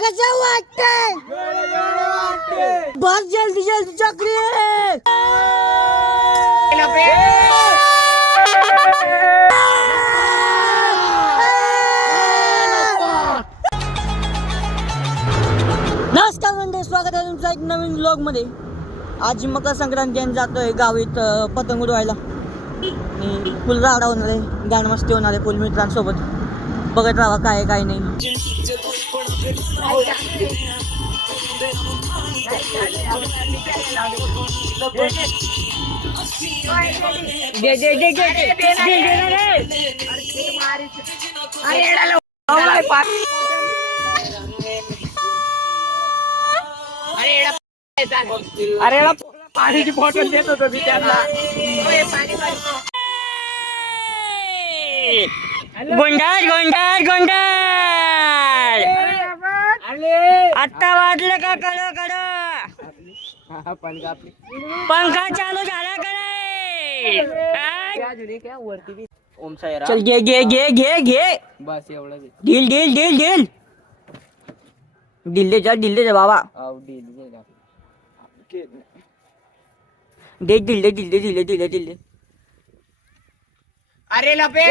कसं वाटतंय? बस जल्दी जल्दी चक्री नमस्कार म्हणजे स्वागत आहे तुमचं एक नवीन व्लॉग मध्ये. आज मकर संक्रांती आणि जातोय गावीत पतंग उडवायला. फुल राडा होणार आहे, गाणं मस्ती होणार आहे फुल मित्रांसोबत. बघत राहा काय काय नाही. अरे पाण्याची बॉटल देत होतो मी त्यांना. गोंडाळ गोंडाळ गोंडाळ आता वाजलं का कड कड पंखा चालू झाला कडे. चल घे घे घे घे घे बस एवढं ढील ढील ढील ढील ढील दे जा बाबा. दे ढील दे. अरे लपे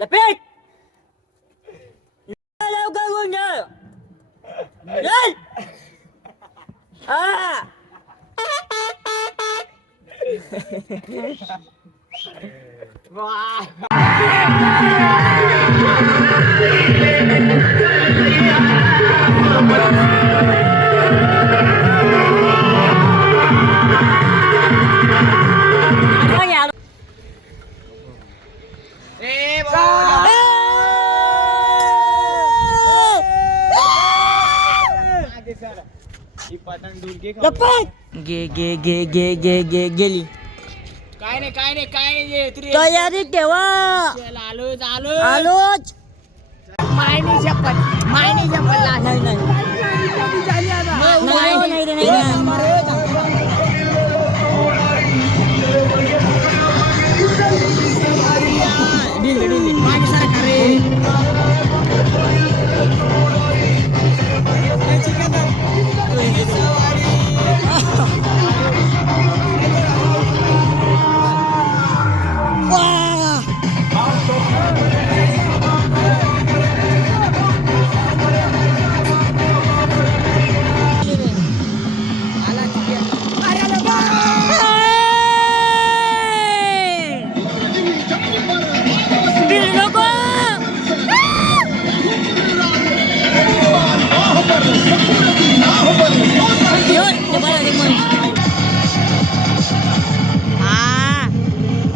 लपेट लवकर गोंधळ चल. गे गे गे गे गे गे गेली. काय नाही तयारी ठेवा. आलोच मायनी चप्पल नाही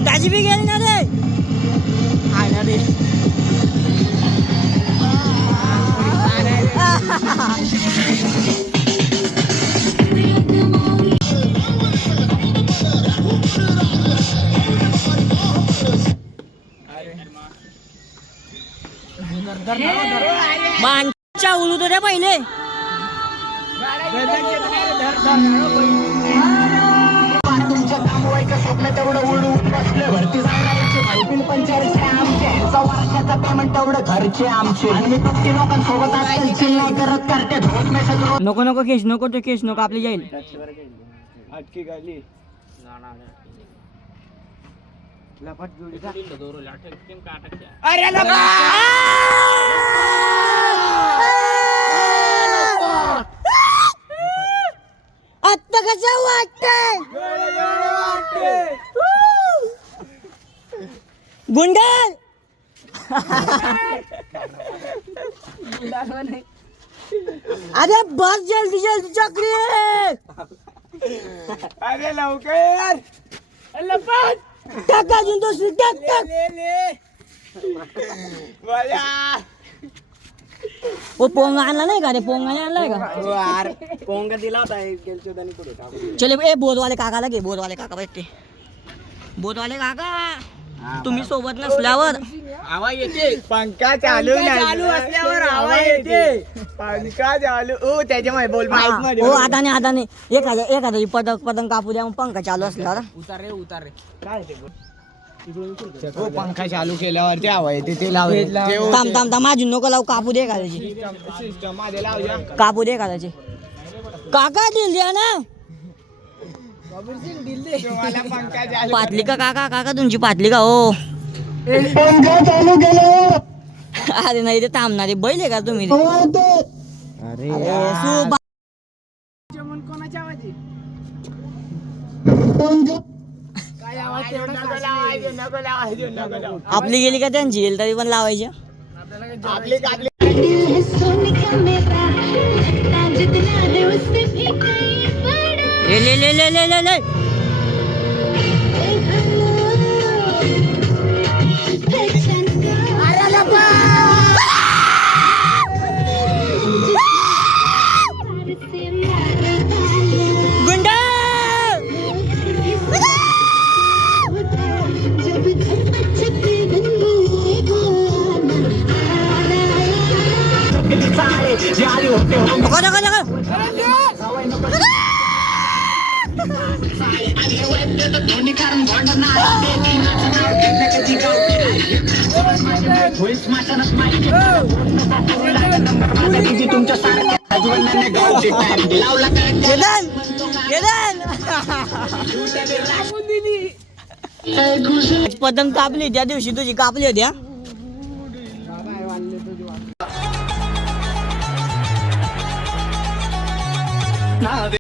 दाजी भी गेली ना रे. माणसा उलू तर रे पहिले. स्वप्न तेवढं उडू बसले भरती घरचे आमचे आणि मी पत्ती लोकांसोबत नाही करत करते. नको नको केस नको तो केस नको आपली जाईल. अटकी गाली अरे आता कसं वाटतंय? गुंडल अरे बस जल्दी जल्दी चक्री. अरे लवकर टाक अजून दुसरी टाक. वो पोंगा आणला नाही का रे? पोंगा आणलाय का? पोंग दिला होता चले ए बोधवाले काकाला घे. बोधवाले काका भेटते. बोधवाले काका तुम्ही सोबत नसल्यावर आवाज येते पंखा चालू नाही चालू असल्यावर आवाज येते. पंखा चालू ओ त्याच्यामुळे बोल माईक मध्ये हो आदाने एखादा पतंग कापू द्या मग पंखा चालू असल्यावर उतार रे काय ते बोल हो पंखा चालू केल्यावर ते आवाज येते ते लावायचं थांब माझी नको लावू कापू दे एखाद्याची सिस्टम मध्ये लावूया कापू दे एखाद्याची काका दिल द्या ना तुम्हाला पंखा चालू पातली का काका तुमची पातली का हो पंखा चालू केलं अरे नाही ते थांबणारे बैल आहे का तुम्ही अरे कोणाच्या आवाजी काय आवाज तेवढा नको लावायचं आपली गेली का त्यांची गेली तरी पण लावायची आपली आपली ले गुंडा तुमच्या पतंग कापली त्या दिवशी तुझी कापली होत्या